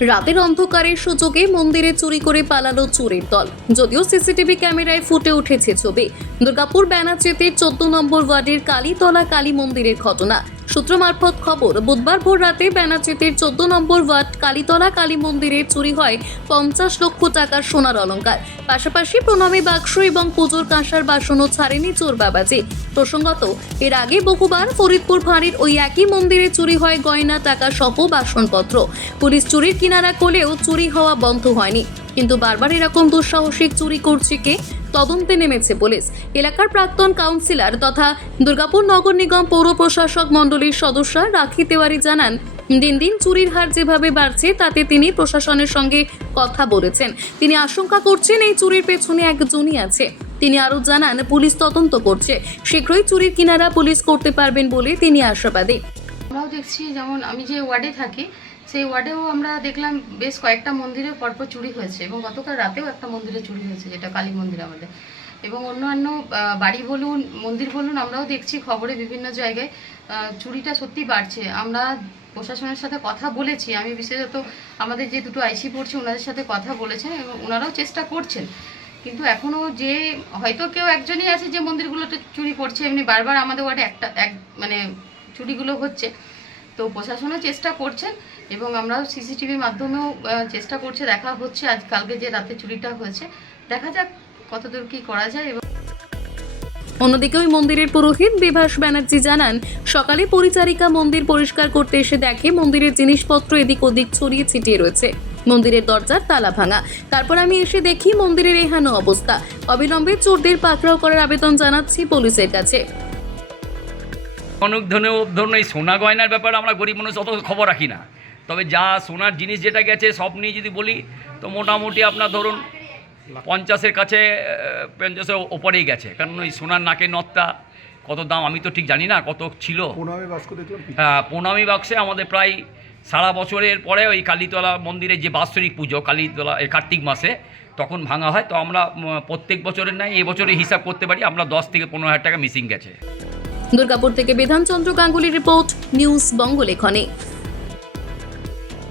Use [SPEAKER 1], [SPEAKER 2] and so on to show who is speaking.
[SPEAKER 1] রাতের অন্ধকারের সুযোগে মন্দিরে চুরি করে পালালো চোরের দল। যদিও সিসিটিভি ক্যামেরায় ফুটে উঠেছে ছবি। দুর্গাপুর, ব্যানার্জিতে চোদ্দ নম্বর ওয়ার্ডের কালীতলা কালী মন্দিরের ঘটনা। সূত্র মারফত খবর, বুধবার ভোর রাতে ব্যানাচেতের চোদ্দ নম্বর ওয়ার্ড কালীতলা কালী মন্দিরে চুরি হয় পঞ্চাশ লক্ষ টাকার সোনার অলঙ্কার পাশাপাশি প্রণামী বাক্স এবং পুজোর কাঁসার বাসনও ছাড়েনি চোর বাবাজি। প্রসঙ্গত, এর আগে বহুবার ফরিদপুর ফাঁড়ির ওই একই মন্দিরে চুরি হয় গয়না, টাকা সহ বাসনপত্র। পুলিশ চুরির কিনারা করলেও চুরি হওয়া বন্ধ হয়নি। কিন্তু বারবার এরকম দুঃসাহসিক চুরি করছে কে? তদন্তে নেমেছে পুলিশ। এলাকার প্রাক্তন কাউন্সিলর তথা দুর্গাপুর নগর নিগম পৌর প্রশাসক মণ্ডলীর সদস্য রাখি তেওয়ারি জানান, দিন দিন চুরির হার যেভাবে বাড়ছে, তাতে তিনি প্রশাসনের সঙ্গে কথা বলেছেন। তিনি আশঙ্কা করছেন এই চুরির পেছনে একজনই আছে। তিনি আরও জানান, পুলিশ তদন্ত করছে। শীঘ্রই চুরির কিনারা পুলিশ করতে পারবেন বলে তিনি আশাবাদী।
[SPEAKER 2] আমরাও দেখছি, যেমন আমি যে ওয়ার্ডে থাকি সেই ওয়ার্ডেও আমরা দেখলাম বেশ কয়েকটা মন্দিরে পরপর চুরি হয়েছে এবং গতকাল রাতেও একটা মন্দিরে চুরি হয়েছে, যেটা কালী মন্দির আমাদের। এবং অন্যান্য বাড়ি বলুন, মন্দির বলুন, আমরাও দেখছি খবরে বিভিন্ন জায়গায় চুরিটা সত্যি বাড়ছে। আমরা প্রশাসনের সাথে কথা বলেছি, আমি বিশেষত আমাদের যে দুটো আইসি পড়ছে ওনাদের সাথে কথা বলেছেন এবং ওনারাও চেষ্টা করছেন। কিন্তু এখনও যে, হয়তো কেউ একজনই আছে যে মন্দিরগুলোতে চুরি করছে, এমনি বারবার আমাদের ওয়ার্ডে একটা, এক মানে চুরিগুলো হচ্ছে। তো প্রশাসনও চেষ্টা করছেন এবং আমরাও সিসিটিভির মাধ্যমেও চেষ্টা করছে, দেখা হচ্ছে আজ, কালকে যে রাতে চুরিটা হয়েছে। দেখা যাক কতদূর কি করা যায় এবং
[SPEAKER 1] অন্যদিকে ওই মন্দিরের পুরোহিত বিভাস ব্যানার্জি জানান, সকালে পরিচারিকা মন্দির পরিষ্কার করতে এসে দেখে মন্দিরের জিনিসপত্র এদিক ওদিক ছড়িয়ে ছিটিয়ে রয়েছে। মন্দিরের দরজার তালা ভাঙা। তারপর আমি এসে দেখি মন্দিরের এহানো অবস্থা। অবিলম্বে চোরদের পাকড়াও করার আবেদন জানাচ্ছি পুলিশের কাছে।
[SPEAKER 3] অনেক ধরনের ধরুন এই সোনা গয়নার ব্যাপারে আমরা গরিব মানুষ অত খবর রাখি না। তবে যা সোনার জিনিস যেটা গেছে সব নিয়ে যদি বলি তো মোটামুটি আপনার ধরুন পঞ্চাশের কাছে পঞ্চাশের ওপরেই গেছে। কারণ ওই সোনার নাকের নথটা কত দাম আমি তো ঠিক জানি না কত ছিল। হ্যাঁ প্রণামী বাক্সে আমাদের প্রায় সারা বছরের পরে ওই কালীতলা মন্দিরের যে বাৎসরিক পুজো কালীতলা এই কার্তিক মাসে তখন ভাঙা হয়। তো আমরা প্রত্যেক বছরের নাই এবছরে হিসাব করতে পারি আমরা দশ থেকে পনেরো হাজার টাকা মিসিং গেছে।
[SPEAKER 1] দুর্গাপুর থেকে বিধানচন্দ্র গাঙ্গুলি রিপোর্ট নিউজ বঙ্গলেখনে।